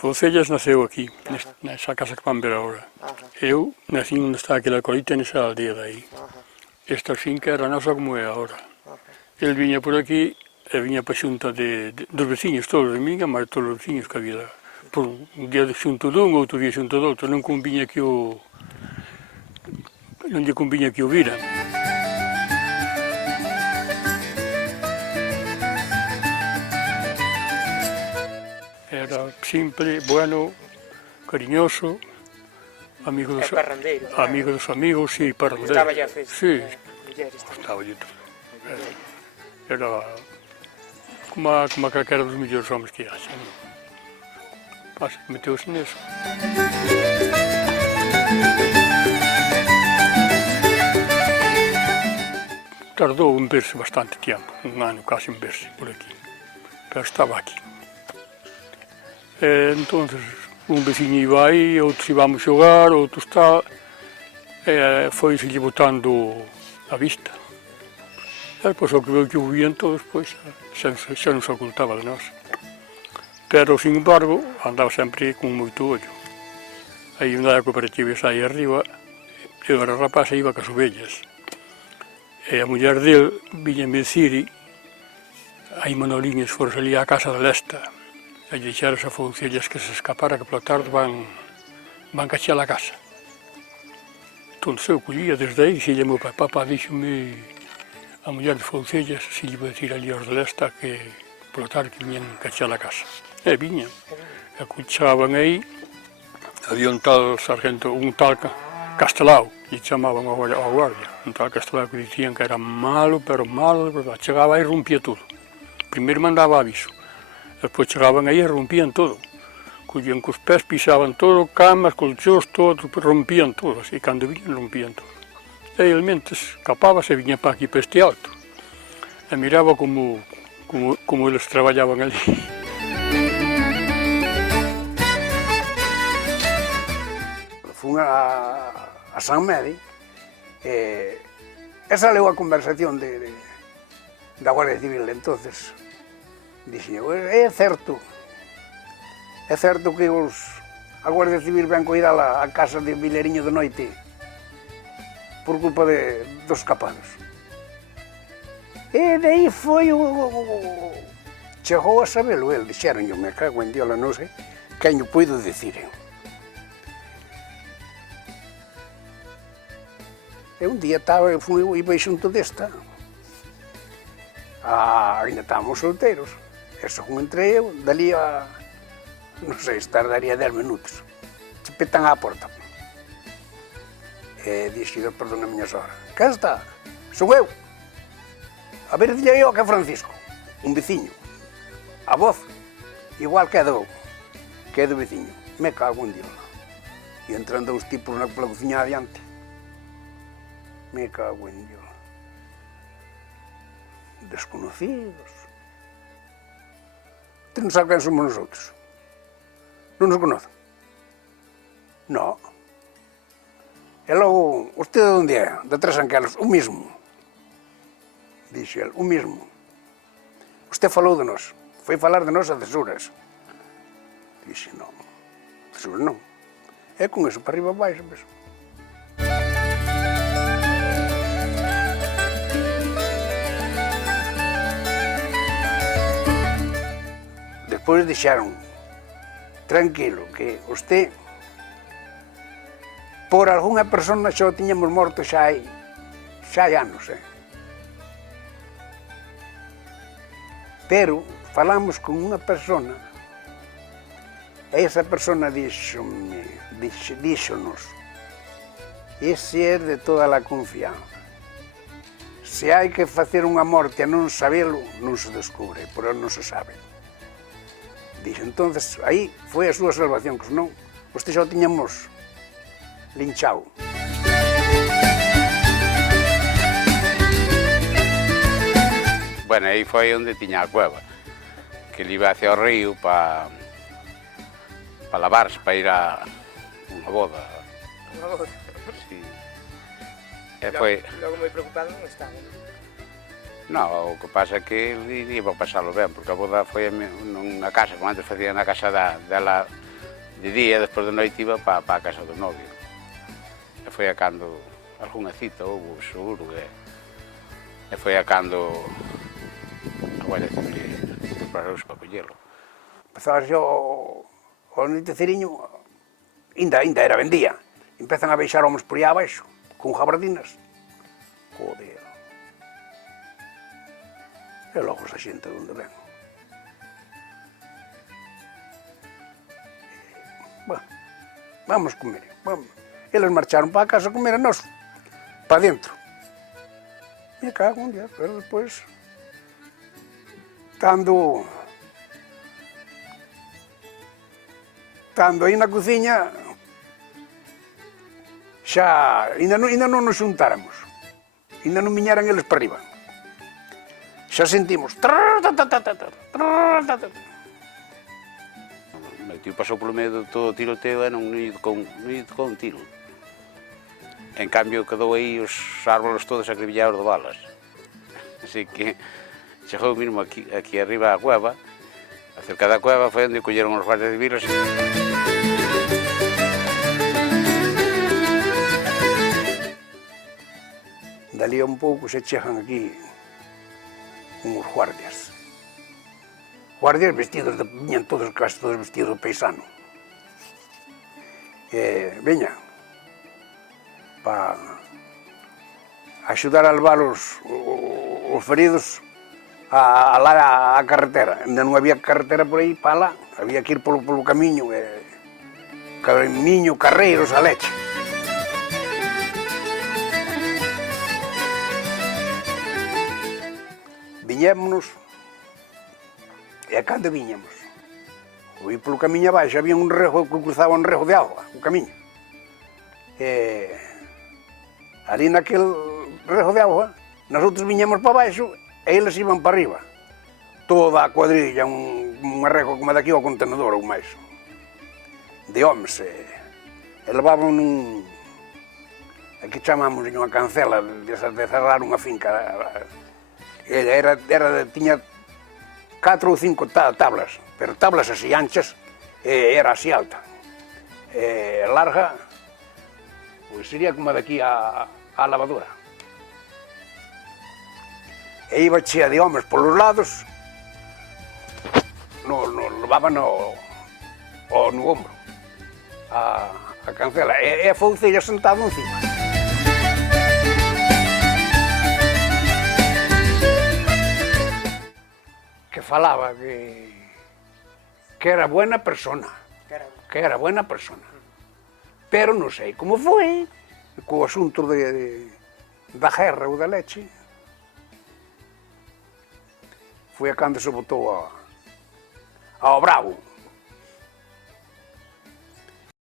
Foncellas naceu aquí, nesa casa que van ver agora. Eu nací onde está aquela colita nesa aldea de aí. Esta finca era nosa como é agora. El viña por aquí e viña para xunta dos veciños, todos de minha, mas todos os veciños que había. Por un día xunto dun, outro día xunto do outro, non conviña que non lle conviña que o viran. Era simple, bueno, cariñoso, amigo dos amigos, sí, parrandeiro. Estaba ya feito. Sí, estaba ya todo. Era como a calquera dos mellores homens que haxa. Meteuse neso. Tardou en verse bastante tempo, un ano casi en verse por aquí, pero estaba aquí. Entonces, un veciño iba aí, outros íbamos xogar, outros tal, foi-se lle botando a vista. E depois, ao que veu que o vían todos, pois, xa nos ocultaba de nós. Pero, sin embargo, andaba sempre con moito ollo. Aí unha da cooperativa aí arriba, eu era rapaz e iba cas ovellas. E a muller del viñame dicir, hai manoliñas foras ali á casa de Lesta, e dixeras a Foncellas que se escapara que polo tarde van cachar a casa. Entón, eu collía desde aí, dixille meu papá, díxome a muller de Foncellas, se lle vou dicir ali aos de Lesta que polo tarde que viñan cachar a casa. E viñan, e cuchaban aí, había un tal sargento, un tal Castelao, e chamaban ao guardia, un tal Castelao que dicían que era malo, pero malo de verdade, chegaba aí e rompía todo. Primeiro mandaba aviso. Despois chegaban aí e rompían todo. Collían cos pés, pisaban todo, camas, colchós, todo, rompían todo. E cando viñan, rompían todo. E realmente escapábase e viña para aquí, para este alto. E miraba como eles traballaban ali. Fun a San Medi e saleu a conversación da Guardia Civil de entonces. Dixen, é certo que a Guardia Civil ven coidar a casa de Vilariño de noite por culpa dos escapados. E daí foi chegou a sabelo el, dixeron, me cago en diola, non sei quen o puido dicir. E un día iba xunto desta, ainda estábamos solteiros. E según entrei eu, dali a, non sei, tardaría 10 minutos. Se petan á porta. E dixi, perdón a miña sogra, quen está? Son eu. A ver, dille eu que é Francisco, un veciño. A voz, igual que é do veciño. Me cago en diola. E entrando uns tipos pola cociña adiante. Me cago en diola. Desconocidos. Usted non sabe quen somos nosotros? Non nos conocen? No. E logo, usted de onde é? De Tres Anquelos? O mismo. Dixe el, o mismo. Usted falou de nós. Foi falar de nós a Cesuras. Dixe, non. Cesuras non. É con eso para arriba baixo, pues. Despois dixeron, tranquilo, que usted, por algunha persona xa o tiñamos morto xa hai anos, Pero falamos con unha persona, e esa persona díxonos, ese é de toda a confianza. Se hai que facer unha morte a non sabelo, non se descubre, pero non se sabe. Dixo, entonces, aí foi a súa salvación, que senón, usted xa o tiñamos linchado. Bueno, aí foi onde tiña a cueva, que ele iba hacia o río para lavarse, para ir a unha boda. Unha boda? Sí. E foi... Logo moi preocupado non estaba, non? Non, o que pasa é que ele iba a pasalo ben, porque a boda foi nunha casa, como antes facía na casa dela, De día, despois de noite, iba para a casa do novio. E foi a cando algunha cita houve, seguro, e foi a cando a Guardia Civil prepararouse para collelo. Empezaba o anoiteceriño, ainda era vendía. Empezan a baixar homens por aí abaixo, con jabardinas. Joder. E logo esa xente de onde ven. Bueno, vamos comer, vamos. Eles marcharon para a casa a comer a nós, para dentro. Me cago un día, pero despois, estando aí na cociña, xa, ainda non nos xuntáramos, ainda non viñeran eles para arriba. Xa sentimos... O meu tío pasou polo medio de todo o tiroteo e non ido con un tiro. En cambio, quedou aí os árboles todos acribillados de balas. Así que chegou mesmo aquí arriba a cueva, acerca da cueva foi onde colleron os guardias civiles. Dali a un pouco se chegan aquí uns guardias. Guardias vestidos, viñan todos, casi todos vestidos de paisano. Veña, para axudar a levar os feridos a carretera. Ainda non había carretera por aí para lá, había que ir polo camiño, carreiros a leche. Viñémonos, e a cando viñamos? Oí polo camiño abaixo, había un rejo que cruzaba un rejo de auga, o camiño. Ali naquel rejo de auga, nosotros viñamos para baixo e eles iban para arriba. Toda a cuadrilla, un rejo como daqui ao contenedor ou máis. De homes, e levaban aquí chamamos unha cancela de cerrar unha finca. Tiña 4 ou 5 tablas, pero tablas así anchas, era así alta. Larga, pois sería como daqui á lavadora. E iba chea de homes polos lados, levaban no ombro a cancela, e a foucella sentado encima. Que falaba que era buena persona, pero non sei como foi, co asunto da guerra ou da leche, foi a cando se botou ao bravo.